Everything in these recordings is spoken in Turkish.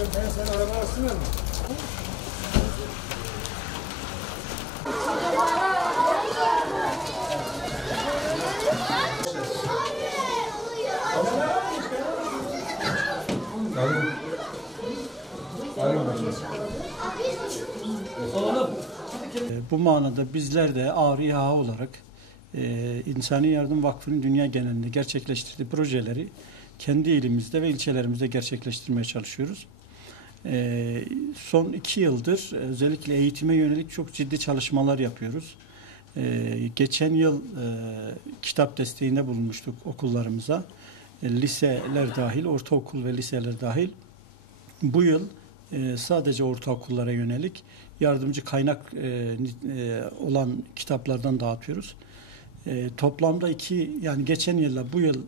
Ben sana araba alsınlar mı? Bu manada bizler de Ağrı İHA olarak İnsani Yardım Vakfı'nın dünya genelinde gerçekleştirdiği projeleri kendi ilimizde ve ilçelerimizde gerçekleştirmeye çalışıyoruz. Son 2 yıldır özellikle eğitime yönelik çok ciddi çalışmalar yapıyoruz. Geçen yıl kitap desteğinde bulunmuştuk okullarımıza. Liseler dahil, ortaokul ve liseler dahil. Bu yıl sadece ortaokullara yönelik yardımcı kaynak olan kitaplardan dağıtıyoruz. Toplamda yani geçen yılla bu yıl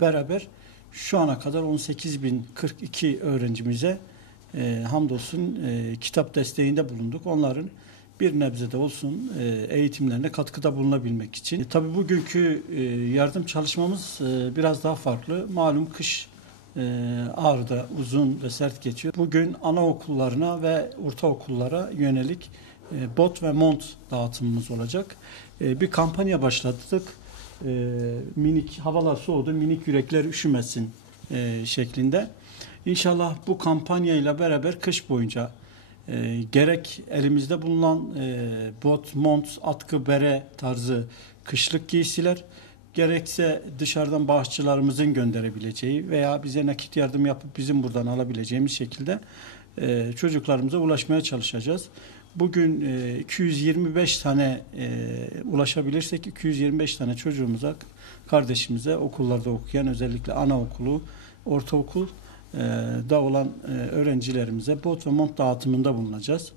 beraber şu ana kadar 18.042 öğrencimize hamdolsun kitap desteğinde bulunduk. Onların bir nebze de olsun eğitimlerine katkıda bulunabilmek için. Tabii bugünkü yardım çalışmamız biraz daha farklı. Malum kış Ağrı'da uzun ve sert geçiyor. Bugün anaokullarına ve ortaokullara yönelik bot ve mont dağıtımımız olacak. Bir kampanya başlattık. Minik havalar soğudu, minik yürekler üşümesin şeklinde. İnşallah bu kampanyayla beraber kış boyunca gerek elimizde bulunan bot, mont, atkı, bere tarzı kışlık giysiler, gerekse dışarıdan bağışçılarımızın gönderebileceği veya bize nakit yardım yapıp bizim buradan alabileceğimiz şekilde çocuklarımıza ulaşmaya çalışacağız. Bugün 225 tane ulaşabilirsek 225 tane çocuğumuza, kardeşimize okullarda okuyan özellikle anaokulu, ortaokul da olan öğrencilerimize bot ve mont dağıtımında bulunacağız.